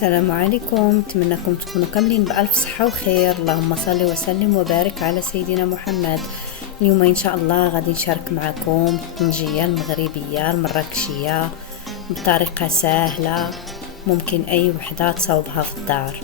السلام عليكم، نتمنىكم تكونوا كاملين بألف صحة وخير. اللهم صل وسلم وبارك على سيدنا محمد. اليوم إن شاء الله غادي نشارك معكم الطنجية المغربية المراكشية بطريقة سهلة، ممكن أي وحدة تصاوبها في الدار.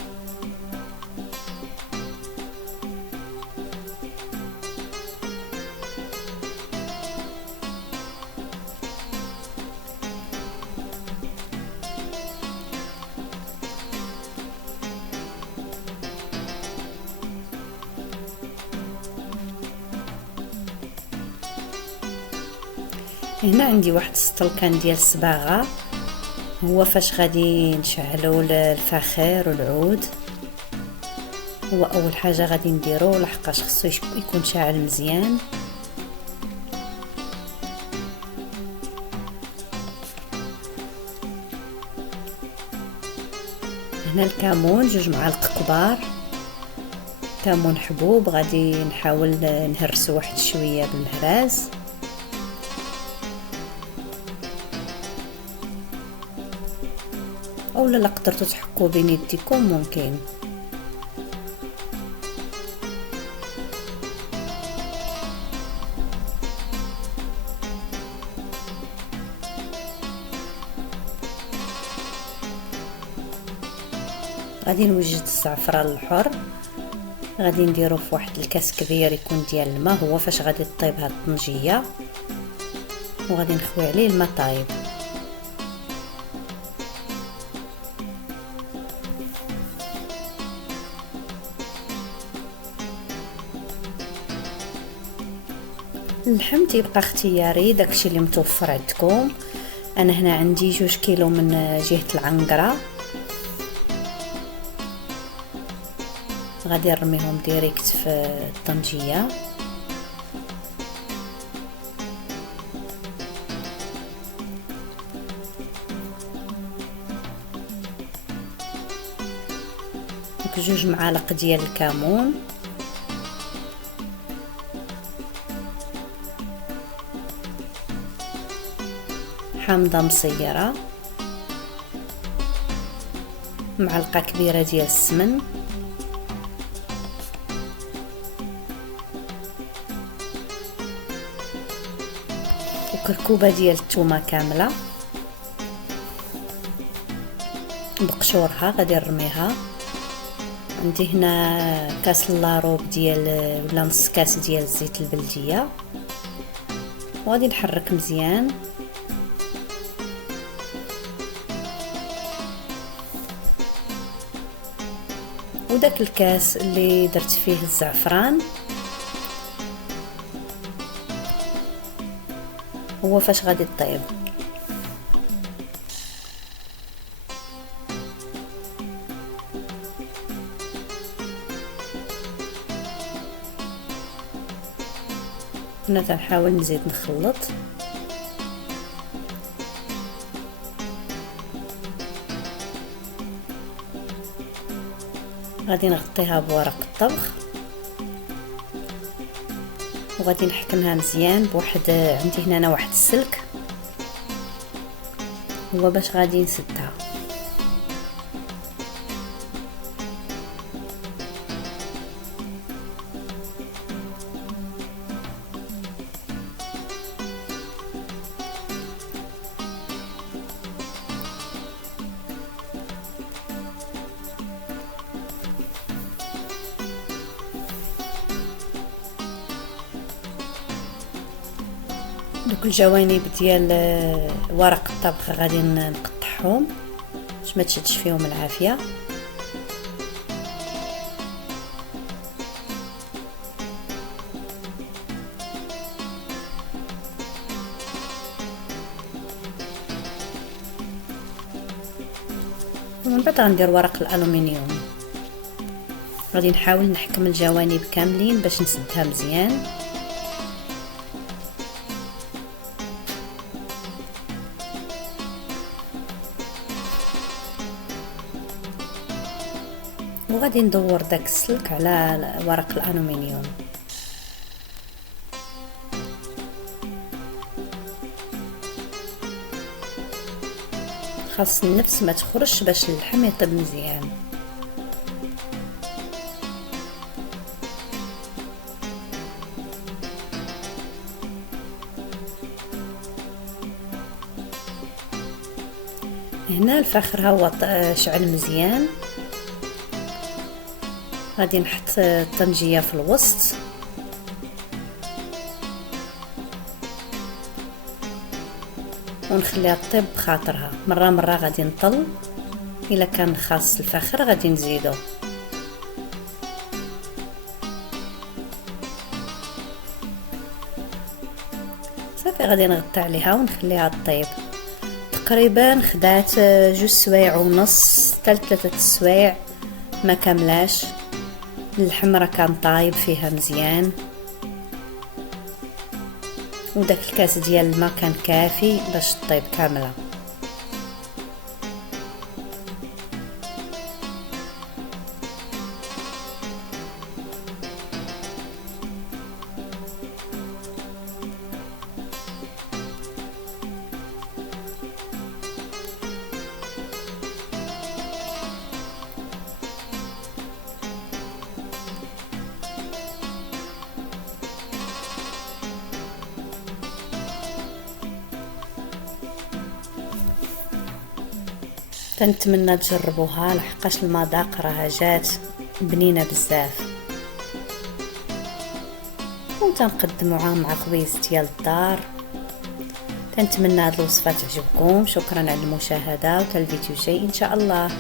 هنا عندي واحد السطلكان ديال الصباغه، هو فاش غادي نشعلوا الفخير والعود. هو اول حاجه غادي نديرو لحقاش خصو يكون شاعل مزيان. هنا الكمون 2 معالق كبار، كمون حبوب. غادي نحاول نهرسو واحد شويه بالمهراز. اولا لا قدرتوا تحكوا بين يديكم ممكن. غادي نوجد الزعفران الحر، غادي نديرو في واحد الكاس كبير يكون ديال الماء، هو فاش غادي تطيب هاد الطنجيه، وغادي نخوي عليه الماء طايب. اللحم تيبقى اختياري، داكشي اللي متوفر عندكم. انا هنا عندي 2 كيلو من جهة العنقرة، غادي نرميهم ديريكت في الطنجية. داك 2 معالق ديال الكمون، حامضة مصيرة، معلقة كبيرة ديال السمن، وكركوبة ديال الثومة كاملة بقشورها غادي نرميها. عندي هنا كاس لاروب ديال ولا نص كاس ديال الزيت البلدية، وغادي نحرك مزيان. وداك الكاس اللي درت فيه الزعفران هو فاش غادي طيب. هنا تنحاول نزيد نخلط. غادي نغطيها بورق الطبخ، وغادي نحكمها مزيان بواحد، عندي هنا انا واحد السلك هو باش غادي نسدها. دوك الجوانب ديال ورق الطبخ غادي نقطعهم باش ما تشدش فيهم العافيه. ومن بعد غندير ورق الالومنيوم، غادي نحاول نحكم الجوانب كاملين باش نسدها مزيان. وغادي ندور داك السلك على ورق الالومنيوم. خاص النفس ما تخرجش باش اللحم يطيب مزيان. هنا الفخر ها هو شعل مزيان. غادي نحط الطنجية في الوسط ونخليها طيب بخاطرها. مرة غادي نطل، الا كان خاص الفخر غادي نزيدو. صافي غادي نغطي عليها ونخليها طيب. تقريبا خدات 2 سوايع ونص حتى 3 سوايع، ما كاملاش. اللحم راه كان طايب فيها مزيان، وداك الكاس ديال الماء كان كافي باش طيب كامله. كنتمنى تجربوها لحقاش المذاق راها جات بنينه بزاف، وتنقدموها مع خبيز ديال الدار. كنتمنى هاد الوصفه تعجبكم. شكرا على المشاهده، وتا الفيديو جاي ان شاء الله.